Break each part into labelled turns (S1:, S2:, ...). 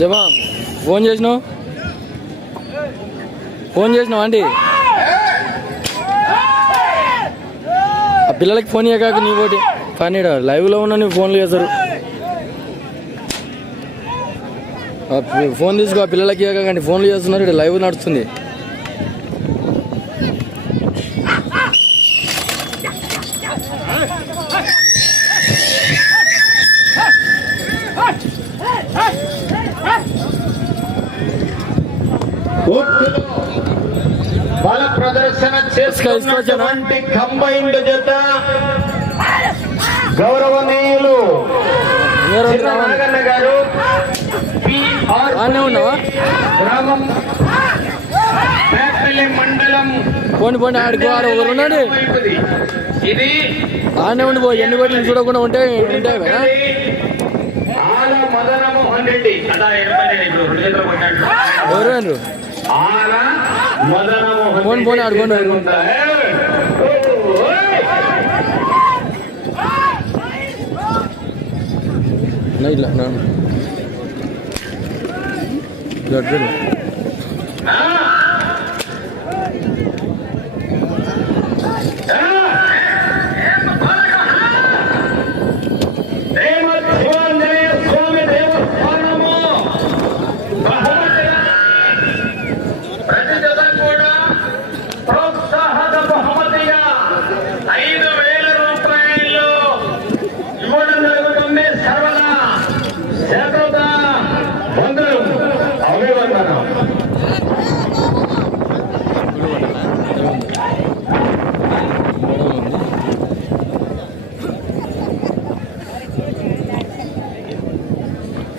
S1: జమా ఫోన్ చేసినావు? ఫోన్ చేసినావు అండి ఆ పిల్లలకి ఫోన్ చేయకాక నీ ఒకటి కానీ లైవ్లో ఉన్నా నువ్వు ఫోన్లు చేస్తారు. ఫోన్ తీసుకో పిల్లలకి ఇవ్వకండి ఫోన్లు చేస్తున్నారు ఇక్కడ లైవ్ నడుస్తుంది.
S2: బల ప్రదర్శన చేస్తున్నటువంటి కంబైన్డ్ జత గౌరవనీయులు? నాగన్న గారు గ్రామం మండలం
S1: పోండి పోండి ఆడికి ఆడ ఒకరు ఉన్నాడు.
S2: ఇది
S1: ఆడనే ఉండి పో ఎన్ని కొట్లు చూడకుండా ఉంటే ఉంటాయి కదా. ఎవరు పోనీ, పోనీ, ఆడు పోనీ, ఆడు పోనీ.
S2: ఉంటా. ఏయ్! ఓయ్!
S1: నా ఇట్లా నా గడ్డు
S2: దేవశివాంజనేయ స్వామి దేవస్థానము బహుమతిగా ప్రతి జత కూడా ప్రోత్సాహక బహుమతిగా ఐదు వేల రూపాయలు ఇవ్వడం జరుగుతుంది సర్వదా శాశ్వత బంధువులు అభివందనం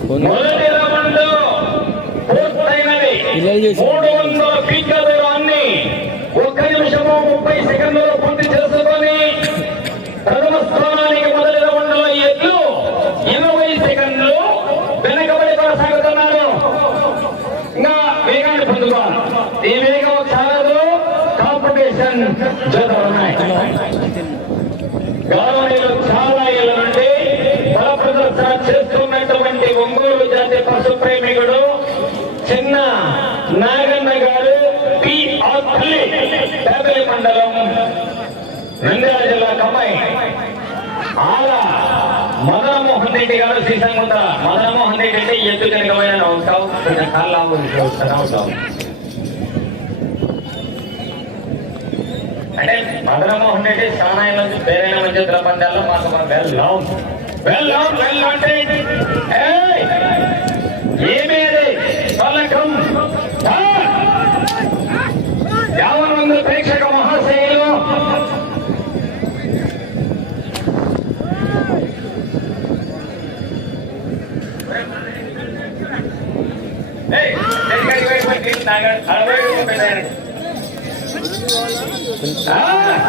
S1: ఫోన్
S2: మొదటి రౌండ్ పూర్తయినది
S1: పిల్లలు చేసి
S2: మూడు వందల ఫీట్ల దూరాన్ని ఒక్క నిమిషము ముప్పై సెకండ్లలో పూర్తి చేసుకొని ప్రథమ స్థానానికి మొదటి రౌండ్లో ఎట్లు ఇరవై సెకండ్లు వెనకబడి కొనసాగుతున్నారు ఇంకా వేగాన్ని పొందుకోవాలి ఈ వేగం చాలదు కాంపిటీషన్ జత ఉన్నాయి గౌరవనీయులు చాలా ఏళ్ళ నుండి బల ప్రదర్శన చేస్తున్నటువంటి ఒంగోలు జాతి ప్రేమికుడు చిన్న నాగన్న గారు పి ఆత్లి పేదలి మండలం నంద్యాల జిల్లా కమ్మాయి ఆల మదనమోహన్ రెడ్డి గారు శ్రీసంగుంట మదనమోహన్ రెడ్డి అంటే ఎద్దు కనుకమైన ఉంటావు కొంచెం కాళ్ళ ఉంటావు అంటే మదనమోహన్ రెడ్డి సానాయి నుంచి పేరైన మంచి పందాల్లో మాకు మనం వెళ్ళాం వెళ్ళాం వెళ్ళాం అంటే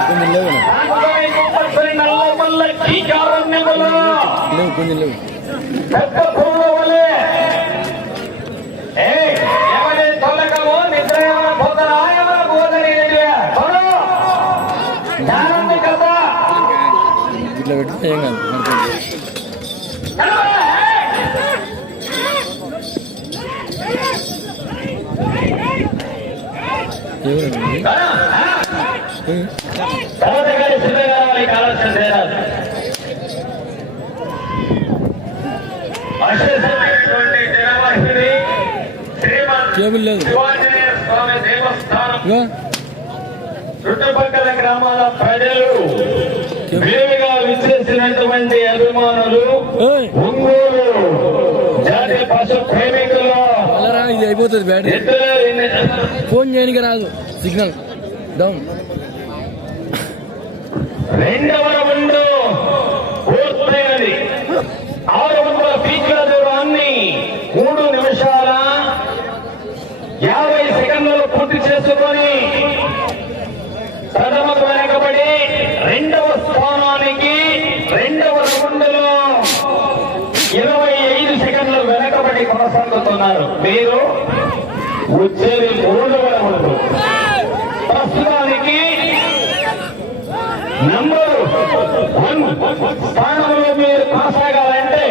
S2: கொஞ்சம் லெவல் நல்ல மல்ல டீச்சாரன்னு
S1: போல லெவல் கொஞ்சம் லெவல் தக்க
S2: போவலே ஏய்
S1: எவனே தொல்லக்கவோ
S2: நித்ரயவன போதன
S1: ஆயவன
S2: போதன இல்லையா பரோ யாரன்னு கதா இல்ல விட்டு ஏங்க
S1: కేబుల్ లేదు.
S2: చుట్టుపక్కల గ్రామాల ప్రజలు వేరుగా విచ్చేసినటువంటి అభిమానులు ఒంగోలు జాతీయ పశు ప్రేమికులు
S1: ఇది అయిపోతుంది బ్యాటరీ. ఫోన్ చేయడానికి రాదు. సిగ్నల్ డౌన్
S2: రెండవ రౌండ్. పొందుతున్నారు మీరు వచ్చేది మూడు వరకు ప్రస్తుతానికి నంబరు వన్. స్థానంలో మీరు కొనసాగాలంటే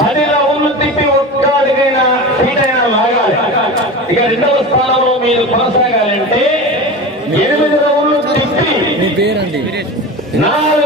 S2: పది రౌండ్లు తిప్పి ఒక్కడికైనా సీట్ అయినా లాగాలి. ఇక రెండవ స్థానంలో మీరు కొనసాగాలంటే ఎనిమిది రౌండ్లు తిప్పి నాలుగు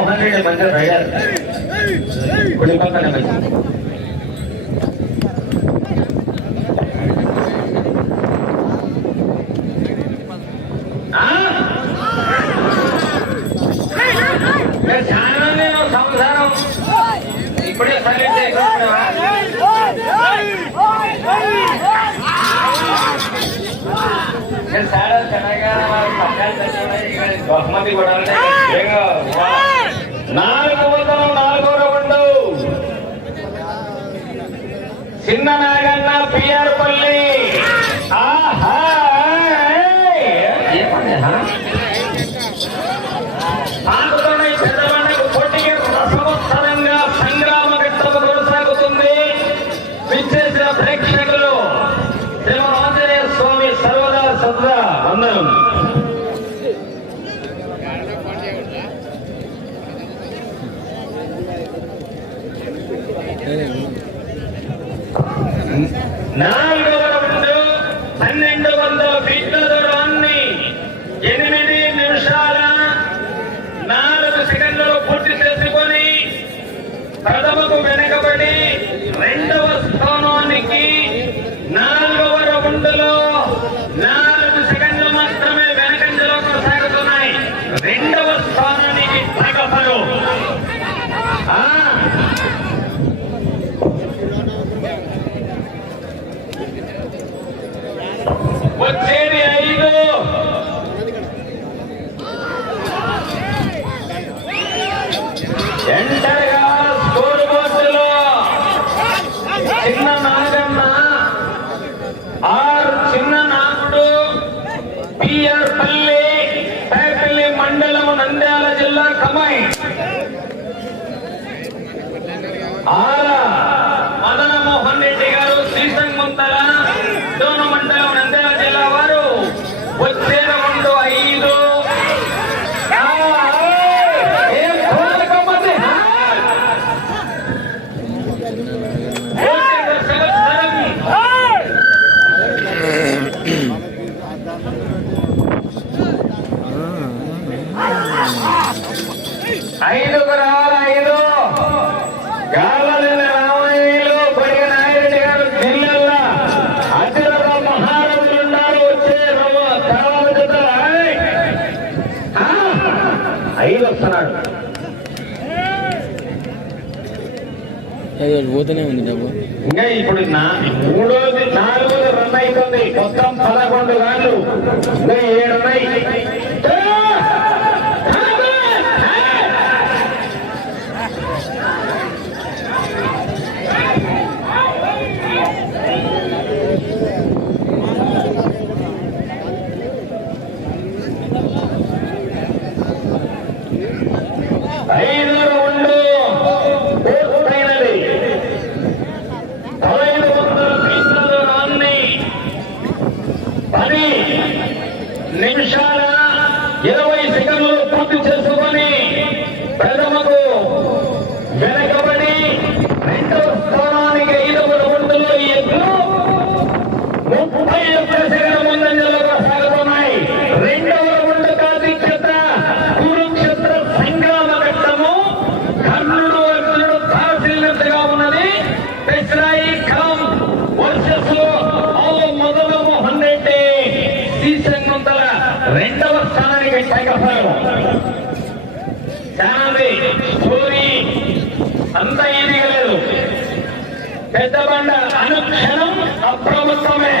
S2: ಮೊಹಮ್ಮದ್ ಬಂದ ಬೆಳೆಯರ್ ಉಳಿಪಕ್ಕ ನಮಗೆ ఇప్పుడే సైలెంట్ సాడ ಚೆನ್ನಾಗ ಪಕ್ಕ ಚೆನ್ನಾಗಿ ಬಹುಮತಿ ಕೊಡಲ್ಲ నాలుగు వందల నాలుగో రౌండ్. చిన్న నాగన్న పిఆర్ పల్లి. ఆహా
S1: Venga! పోతూనే ఉంది డబ్బు.
S2: ఇంకా ఇప్పుడు మూడోది నాలుగు రెండు అవుతుంది మొత్తం పదకొండు గాండ్లు పెద్దబండ అనుక్షణం అప్రమత్తమే.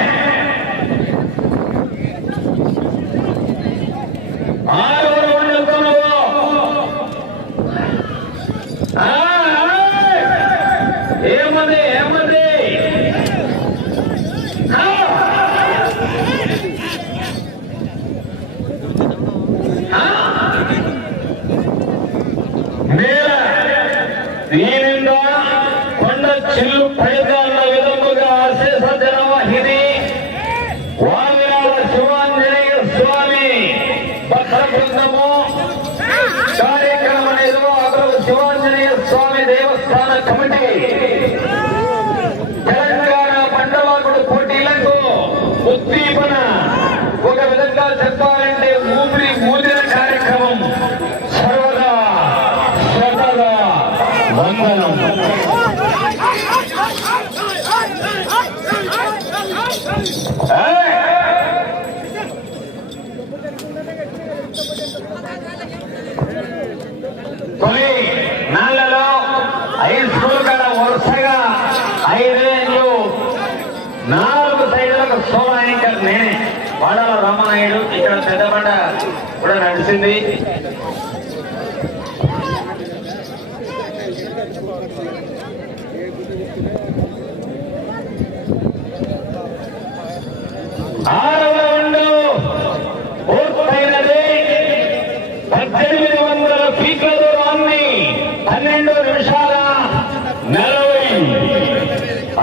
S2: Thank you.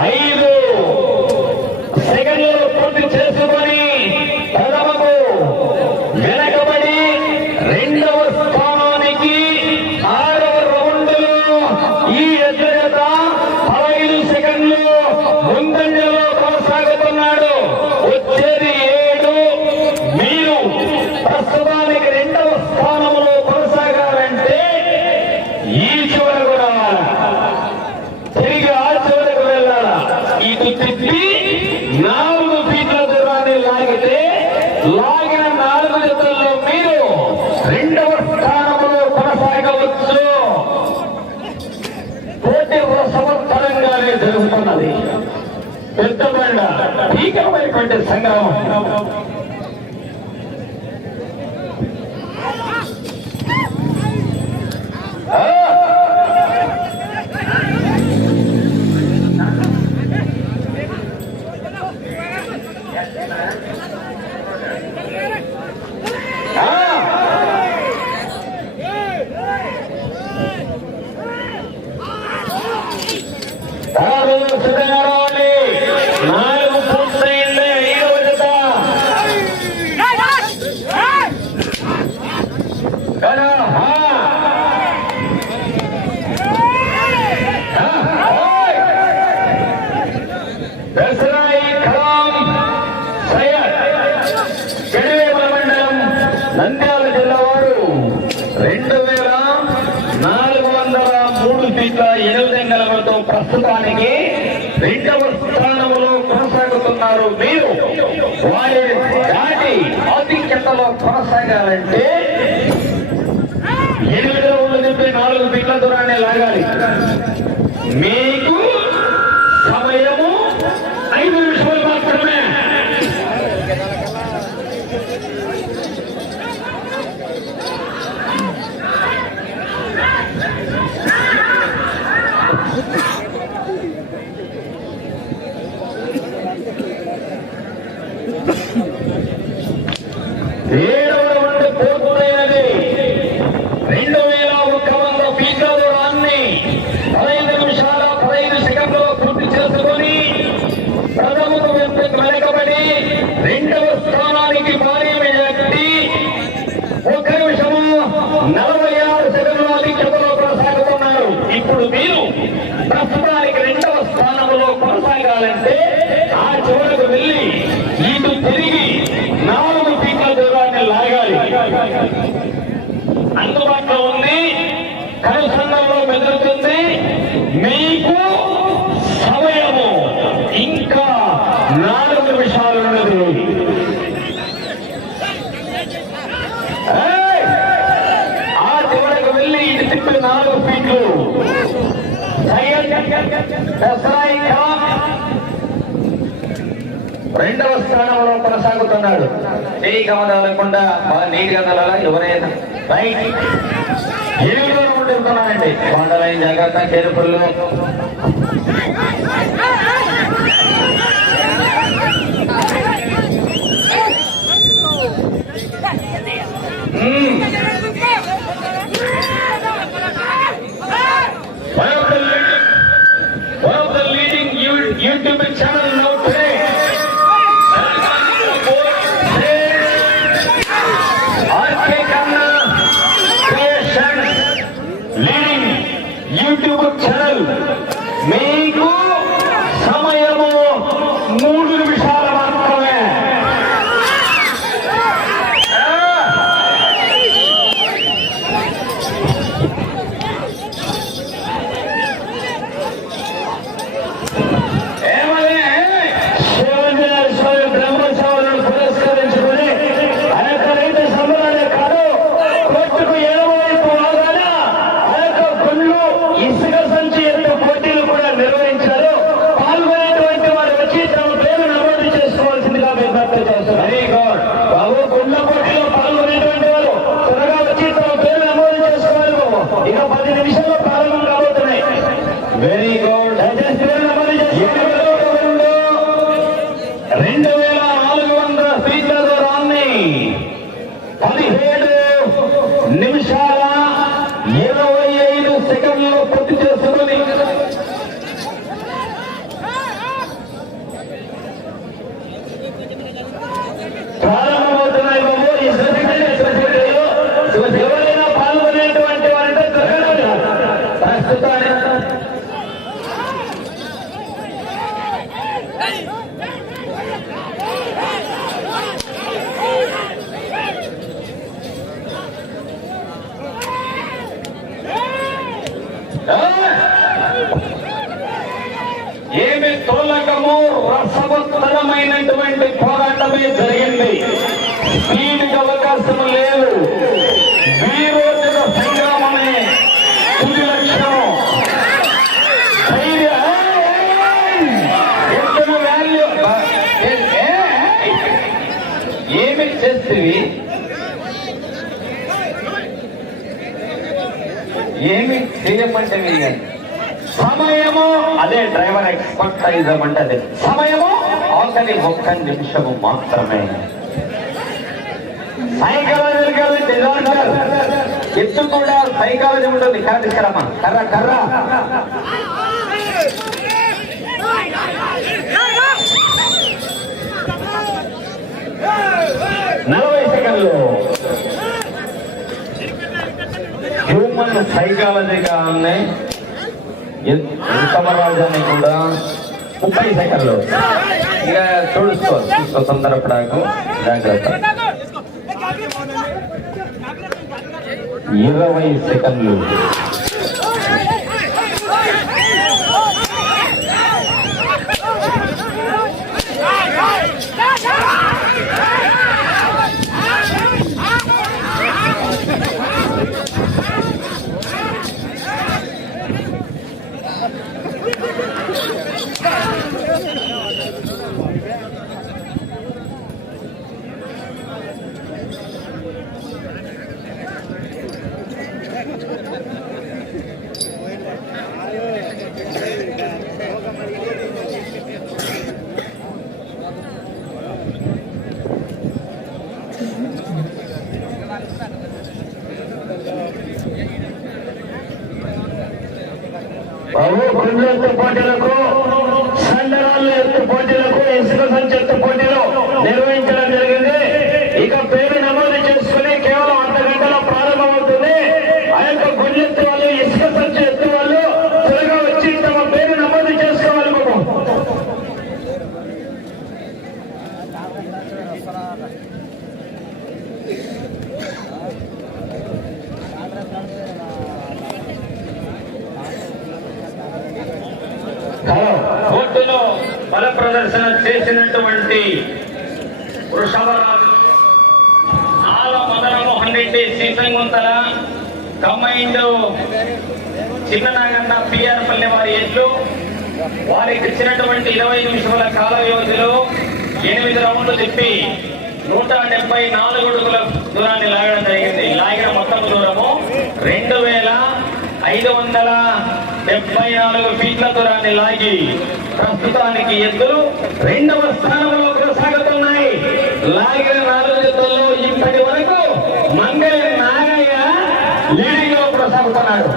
S2: Ahí. పోటీ సమర్థనంగానే జరుగుతున్నది. పెద్ద భీకరమైనటువంటి సంగ్రామం. లాగాలి. మీకు అందుబాటులో ఉంది. కళాశాలలో బెదురుతుంది మీకు సమయము ఇంకా నాలుగు నిమిషాలు ఉన్నది. ఆ చివరకు వెళ్ళి ఇటు తిప్పి నాలుగు ఫీట్లు. రెండవ స్థానంలో కొనసాగుతున్నాడు. నీకు అమదాలకుండా బాగా నీట్గా ఎవరైనా రైట్ ఏడు ఉంటుందండి కొండలైన జాగ్రత్త కేరుపుల్లు ఏం చేస్తేవి ఏమి చేయమంటే సమయము అదే డ్రైవర్ ఎక్స్పర్టైజం అంటే అదే సమయము ఆఖరి ఒక్క నిమిషము మాత్రమే సైకలాజికల్ ఎత్తు కూడా సైకాలజీ ఉంటుంది కర్ర తీసుకురమ్మా కర్ర కర్ర Hey! నలభై సెకండ్లు. హ్యూమన్ సైకాలజీగా ఉన్నాయి సమరాజాన్ని కూడా ముప్పై సెకండ్లు. ఇంకా చూడుకో తీసుకో తొందరపడాకు. జాగ్రత్త. ఇరవై సెకండ్లు. కొండ కోర్టులో బల ప్రదర్శన చేసినటువంటి వృషభరాజు ఆల మదనమోహన్ రెడ్డి సీసంగుంతల కమ్మైండ్ చిన్ననాగన్న పిఆర్ పల్లె వారి ఎడ్లు వారికి ఇచ్చినటువంటి ఇరవై నిమిషముల కాల వ్యవధిలో ఎనిమిది రౌండ్లు తిప్పి నూట డెబ్బై నాలుగు అడుగుల దూరాన్ని లాగడం జరిగింది. లాగిన మొత్తం దూరము రెండు వేల ఐదు వందల డెబ్బై నాలుగు ఫీట్ల దూరాన్ని లాగి ప్రస్తుతానికి ఎద్దులు రెండవ స్థానంలో కొనసాగుతున్నాయి. లాగిన నాలుగు ఎద్దుల్లో ఇప్పటి వరకు మంగళ నాగయ్య లీడింగ్లో కొనసాగుతున్నాడు.